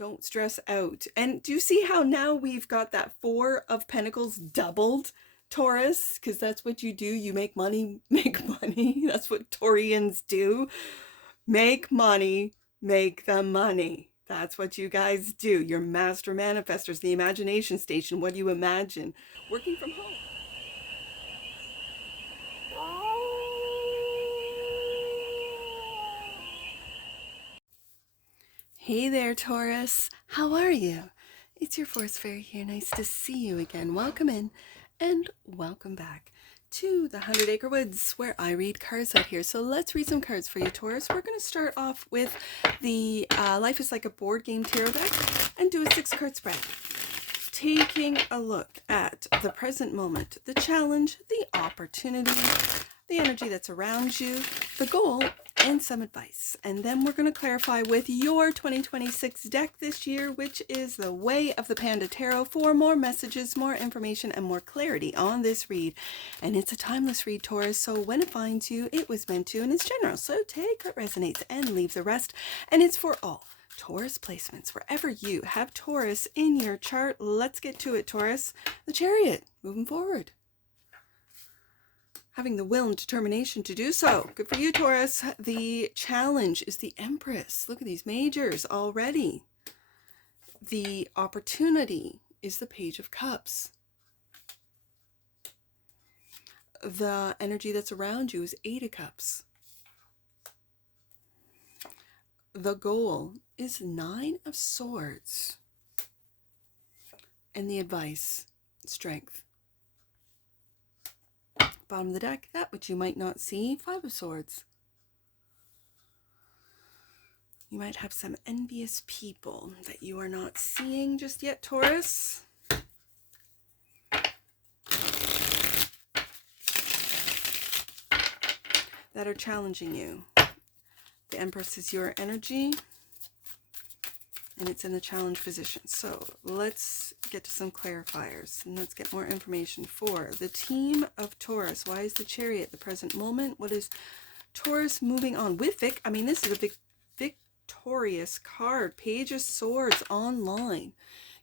Don't stress out. And do you see how now we've got that Four of Pentacles doubled, Taurus? Because that's what you do. You make money, make money. That's what Taurians do. Make money, make the money. That's what you guys do. You're master manifestors, the imagination station. What do you imagine? Working from home. Hey there, Taurus. How are you? It's your Force Fairy here. Nice to see you again. Welcome in and welcome back to the 100 Acre Woods, where I read cards out here. So let's read some cards for you, Taurus. We're going to start off with the Life is Like a Board Game Tarot deck and do a 6-card spread. Taking a look at the present moment, the challenge, the opportunity, the energy that's around you, the goal, and some advice. And then we're going to clarify with your 2026 deck this year, which is the Way of the Panda Tarot, for more messages, more information, and more clarity on this read. And it's a timeless read, Taurus, so when it finds you, it was meant to, and it's general. So take what resonates and leave the rest. And it's for all Taurus placements. Wherever you have Taurus in your chart, let's get to it, Taurus. The Chariot, moving forward. Having the will and determination to do so. Good for you, Taurus. The challenge is the Empress. Look at these majors already. The opportunity is the Page of Cups. The energy that's around you is 8 of Cups. The goal is 9 of Swords. And the advice, strength. Bottom of the deck, that which you might not see, 5 of Swords. You might have some envious people that you are not seeing just yet, Taurus. That are challenging you. The Empress is your energy, and it's in the challenge position. So let's get to some clarifiers, and let's get more information for the team of Taurus. Why is the Chariot the present moment? What is Taurus moving on with Vic? I mean, this is a big victorious card. Page of Swords online.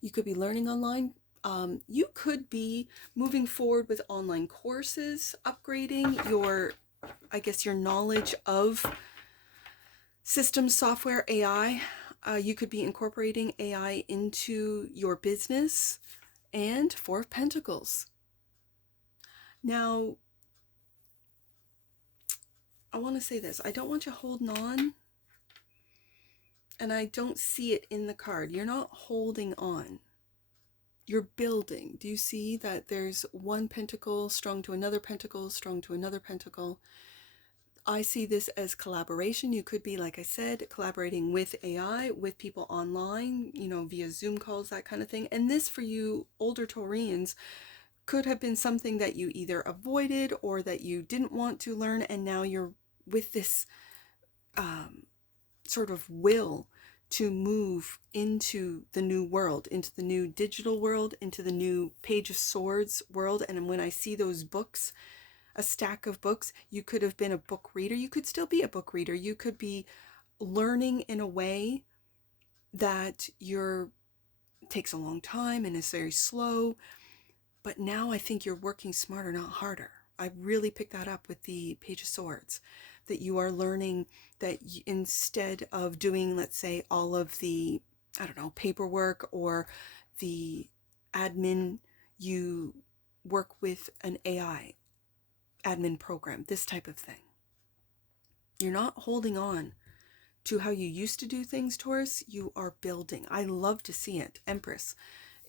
You could be learning online. You could be moving forward with online courses, upgrading your, I guess, your knowledge of systems, software, AI. You could be incorporating AI into your business. And 4 of Pentacles. Now, I want to say this. I don't want you holding on. And I don't see it in the card. You're not holding on. You're building. Do you see that there's one pentacle strung to another pentacle, strung to another pentacle? I see this as collaboration. You could be, like I said, collaborating with AI, with people online, you know, via Zoom calls, that kind of thing. And this, for you older Taurians, could have been something that you either avoided or that you didn't want to learn, and now you're with this sort of will to move into the new world, into the new digital world, into the new Page of Swords world. And when I see those books, a stack of books, you could have been a book reader. You could still be a book reader. You could be learning in a way that takes a long time and is very slow. But now I think you're working smarter, not harder. I really picked that up with the Page of Swords, that you are learning that instead of doing, let's say, all of the, I don't know, paperwork or the admin, you work with an AI admin program, this type of thing. You're not holding on to how you used to do things, Taurus. You are building. I love to see it. Empress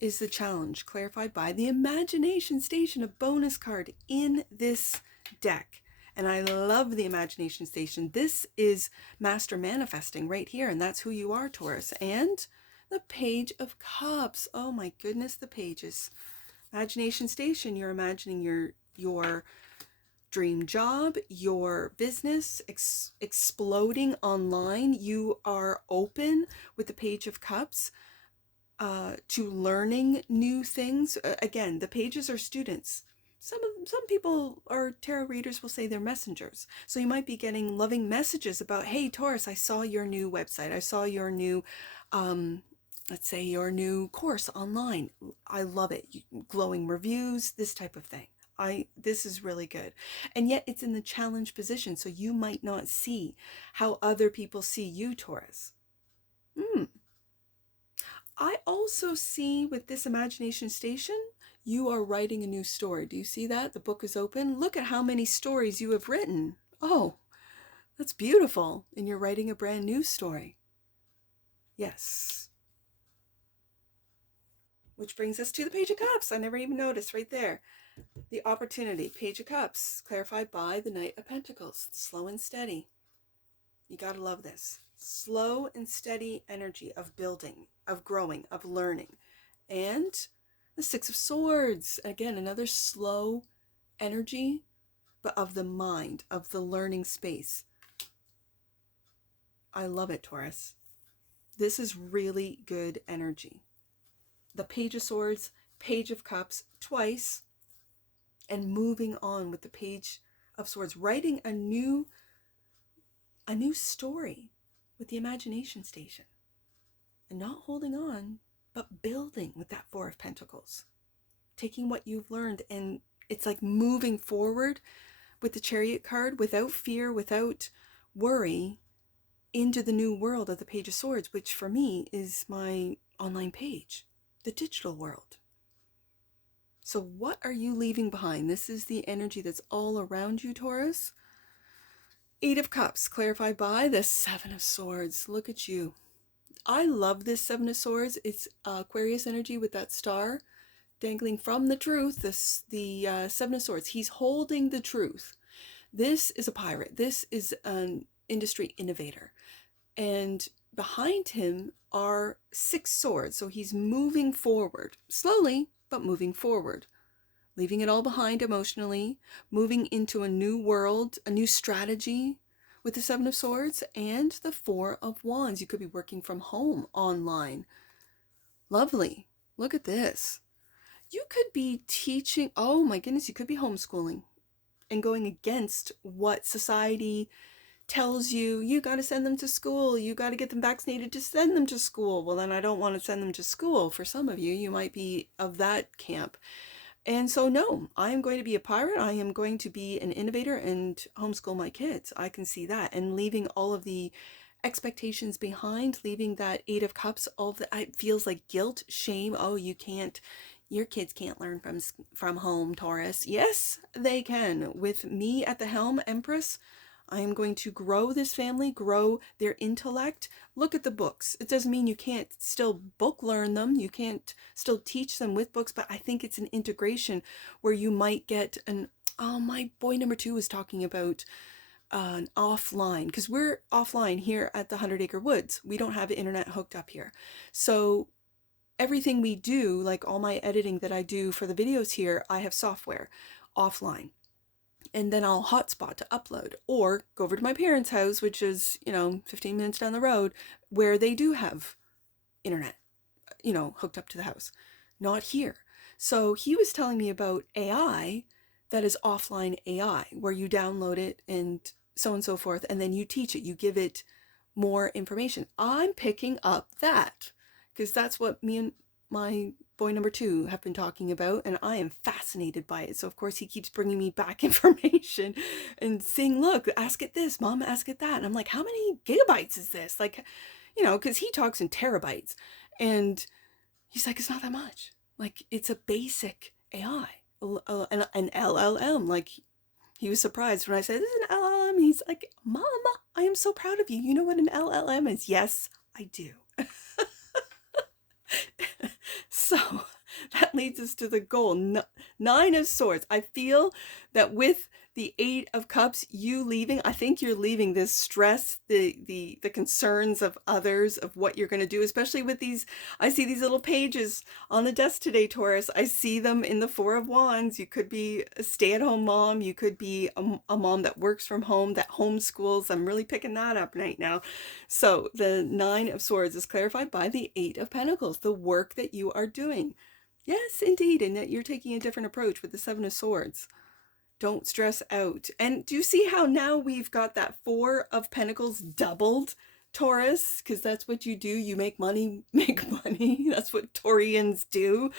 is the challenge, clarified by the Imagination Station, a bonus card in this deck. And I love the Imagination Station. This is master manifesting right here, and that's who you are, Taurus. And the Page of Cups. Oh my goodness, the pages. Imagination Station, you're imagining your dream job, your business exploding online. You are open with the Page of Cups to learning new things. Again, the pages are students. Some people or tarot readers will say they're messengers. So you might be getting loving messages about, hey, Taurus, I saw your new website. I saw your new let's say your new course online. I love it. Glowing reviews, this type of thing. This is really good. And yet it's in the challenge position, so you might not see how other people see you, Taurus. I also see with this imagination station, you are writing a new story. Do you see that? The book is open. Look at how many stories you have written. Oh, that's beautiful. And you're writing a brand new story. Yes. Which brings us to the Page of Cups. I never even noticed right there. The opportunity. Page of Cups, clarified by the Knight of Pentacles. Slow and steady. You gotta love this. Slow and steady energy of building, of growing, of learning. And the Six of Swords. Again, another slow energy, but of the mind, of the learning space. I love it, Taurus. This is really good energy. The Page of Swords, Page of Cups, twice, and moving on with the Page of Swords, writing a new story with the imagination station, and not holding on, but building with that Four of Pentacles, taking what you've learned, and it's like moving forward with the Chariot card without fear, without worry, into the new world of the Page of Swords, which for me is my online page, the digital world. So what are you leaving behind? This is the energy that's all around you, Taurus. Eight of Cups, clarified by the Seven of Swords. Look at you. I love this Seven of Swords. It's Aquarius energy with that star dangling from the truth. The Seven of Swords. He's holding the truth. This is a pirate. This is an industry innovator. And behind him are six swords. So he's moving forward, slowly, but moving forward. Leaving it all behind emotionally, moving into a new world, a new strategy with the Seven of Swords and the Four of Wands. You could be working from home online. Lovely. Look at this. You could be teaching, oh my goodness, you could be homeschooling and going against what society tells you. You got to send them to school. You got to get them vaccinated to send them to school. Well, then I don't want to send them to school. For some of you, you might be of that camp. And so, no, I am going to be a pirate. I am going to be an innovator and homeschool my kids. I can see that. And leaving all of the expectations behind, leaving that Eight of Cups, all of that, it feels like guilt, shame. Oh, you can't, your kids can't learn from home, Taurus. Yes, they can. With me at the helm, Empress, I am going to grow this family, grow their intellect. Look at the books. It doesn't mean you can't still book learn them. You can't still teach them with books, but I think it's an integration where you might get my boy number 2 was talking about an offline, because we're offline here at the 100 Acre Woods. We don't have internet hooked up here. So everything we do, like all my editing that I do for the videos here, I have software offline. And then I'll hotspot to upload, or go over to my parents' house, which is, 15 minutes down the road, where they do have internet, hooked up to the house. Not here. So he was telling me about AI that is offline AI, where you download it and so on and so forth, and then you teach it, you give it more information. I'm picking up that because that's what me and my boy number 2 have been talking about, and I am fascinated by it. So of course he keeps bringing me back information and saying, look, ask it this, mom, ask it that. And I'm like, how many gigabytes is this? Like, because he talks in terabytes, and he's like, it's not that much. Like, it's a basic AI, an LLM. Like, he was surprised when I said, this is an LLM. He's like, Mama, I am so proud of you. You know what an LLM is? Yes, I do. So that leads us to the goal. 9 of Swords. I feel that with the 8 of Cups, you leaving, I think you're leaving this stress, the concerns of others, of what you're going to do, especially with these. I see these little pages on the desk today, Taurus. I see them in the 4 of Wands. You could be a stay-at-home mom. You could be a mom that works from home, that homeschools. I'm really picking that up right now. So the 9 of Swords is clarified by the 8 of Pentacles, the work that you are doing. Yes, indeed, and that you're taking a different approach with the 7 of Swords. Don't stress out. And do you see how now we've got that 4 of Pentacles doubled? Taurus, because that's what you do. You make money, make money. That's what Taurians do.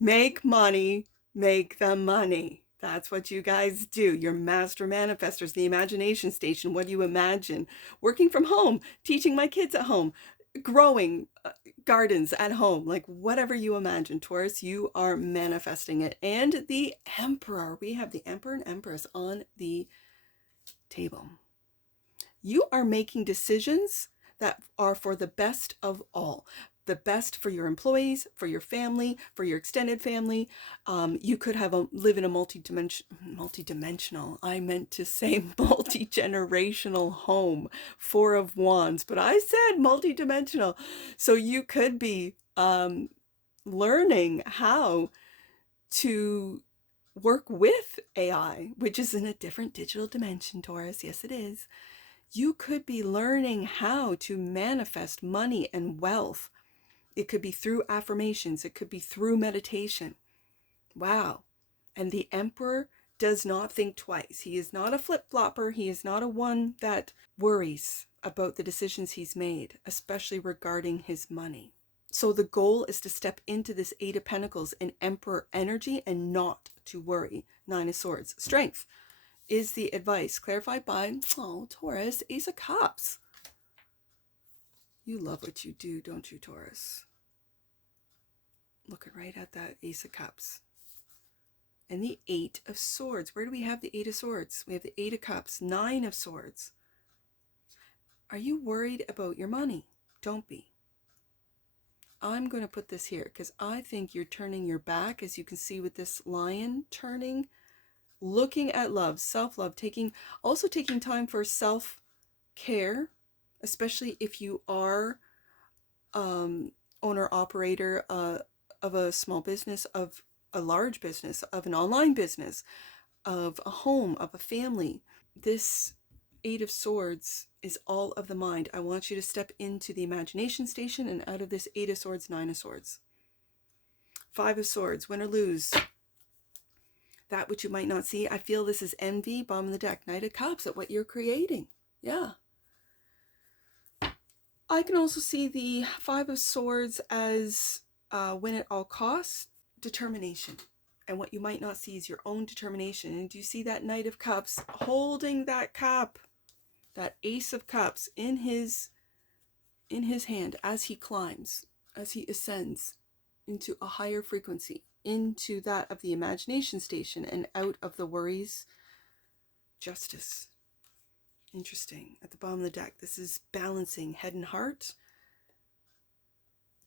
Make money, make the money. That's what you guys do. You're master manifestors, the imagination station. What do you imagine? Working from home, teaching my kids at home, growing gardens at home, like whatever you imagine, Taurus, you are manifesting it. And the Emperor, we have the Emperor and Empress on the table. You are making decisions that are for the best of all. The best for your employees, for your family, for your extended family. You could live in a multi-dimensional, I meant to say multi-generational home, Four of Wands, but I said multi-dimensional. So you could be learning how to work with AI, which is in a different digital dimension, Taurus. Yes, it is. You could be learning how to manifest money and wealth. It could be through affirmations. It could be through meditation. Wow. And the Emperor does not think twice. He is not a flip-flopper. He is not a one that worries about the decisions he's made, especially regarding his money. So the goal is to step into this Eight of Pentacles in Emperor energy and not to worry. Nine of Swords. Strength is the advice, clarified by, Taurus, Ace of Cups. You love what you do, don't you, Taurus? Looking right at that Ace of Cups. And the Eight of Swords. Where do we have the Eight of Swords? We have the Eight of Cups, Nine of Swords. Are you worried about your money? Don't be. I'm going to put this here because I think you're turning your back, as you can see with this lion turning, looking at love, self-love, also taking time for self-care, especially if you are owner operator of a small business, of a large business, of an online business, of a home, of a family. This Eight of Swords is all of the mind. I want you to step into the imagination station and out of this Eight of Swords, Nine of Swords. Five of Swords, win or lose. That which you might not see. I feel this is envy, bottom of the deck, Knight of Cups, at what you're creating. Yeah. I can also see the Five of Swords as win at all costs, determination. And what you might not see is your own determination. And do you see that Knight of Cups holding that cup, that Ace of Cups in his hand as he climbs, as he ascends into a higher frequency, into that of the imagination station and out of the worries? Justice. Interesting. At the bottom of the deck, this is balancing head and heart.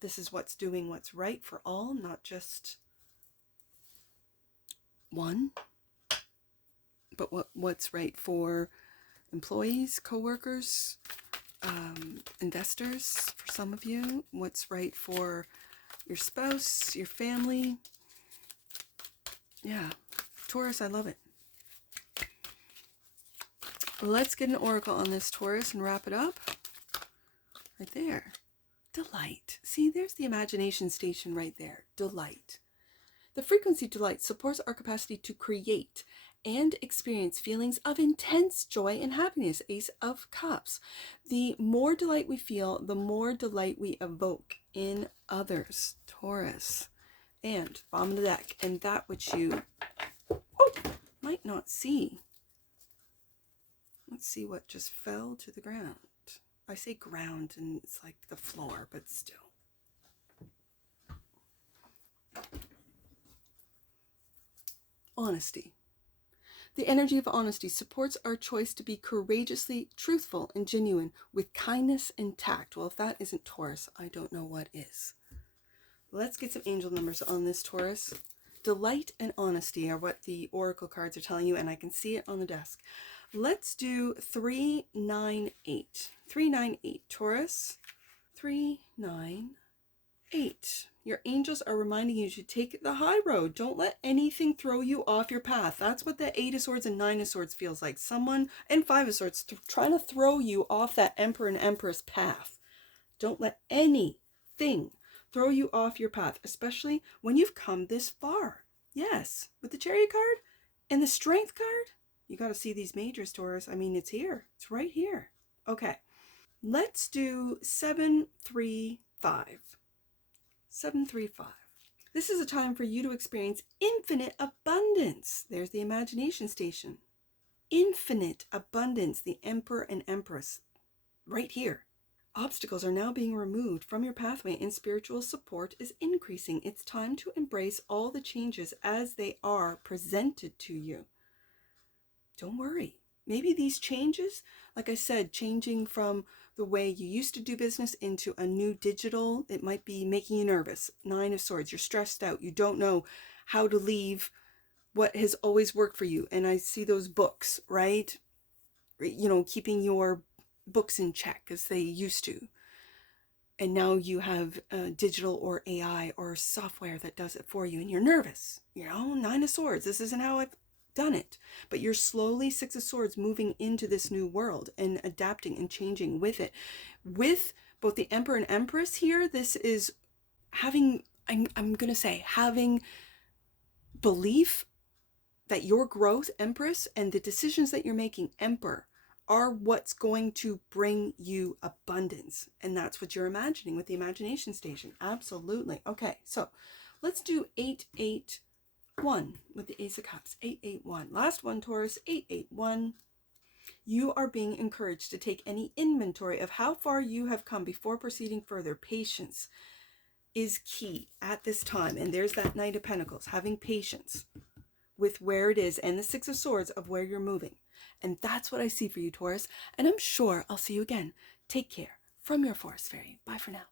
This is what's doing what's right for all, not just one, but what's right for employees, co-workers, investors, for some of you, what's right for your spouse, your family. Yeah, Taurus, I love it. Let's get an oracle on this, Taurus, and wrap it up. Right there. Delight. See, there's the imagination station right there. Delight. The frequency delight supports our capacity to create and experience feelings of intense joy and happiness. Ace of Cups. The more delight we feel, the more delight we evoke in others. Taurus. And bottom of the deck. And that which you might not see. Let's see what just fell to the ground. I say ground and it's like the floor, but still. Honesty. The energy of honesty supports our choice to be courageously truthful and genuine with kindness and tact. Well, if that isn't Taurus, I don't know what is. Let's get some angel numbers on this, Taurus. Delight and honesty are what the oracle cards are telling you, and I can see it on the desk. Let's do 398. 398, Taurus. 398. Your angels are reminding you to take the high road. Don't let anything throw you off your path. That's what the Eight of Swords and Nine of Swords feels like. Someone, and Five of Swords, trying to throw you off that Emperor and Empress path. Don't let anything throw you off your path, especially when you've come this far. Yes, with the Chariot card and the Strength card. You got to see these majors, Taurus. I mean, it's here. It's right here. Okay. Let's do 735. 735. This is a time for you to experience infinite abundance. There's the imagination station. Infinite abundance, the Emperor and Empress, right here. Obstacles are now being removed from your pathway and spiritual support is increasing. It's time to embrace all the changes as they are presented to you. Don't worry. Maybe these changes, like I said, changing from the way you used to do business into a new digital, it might be making you nervous. 9 of Swords, you're stressed out. You don't know how to leave what has always worked for you. And I see those books, right? You know, keeping your books in check as they used to. And now you have digital or AI or software that does it for you. And you're nervous. You know, 9 of Swords, this isn't how I've done it. But you're slowly, 6 of Swords, moving into this new world and adapting and changing with it. With both the Emperor and Empress here, this is having, I'm going to say, having belief that your growth, Empress, and the decisions that you're making, Emperor, are what's going to bring you abundance. And that's what you're imagining with the imagination station. Absolutely. Okay, so let's do 881 with the Ace of Cups. 881. Last one, Taurus. 881. You are being encouraged to take any inventory of how far you have come before proceeding further. Patience is key at this time. And there's that Knight of Pentacles, having patience with where it is, and the 6 of Swords of where you're moving. And that's what I see for you, Taurus. And I'm sure I'll see you again. Take care. From your Forest Fairy. Bye for now.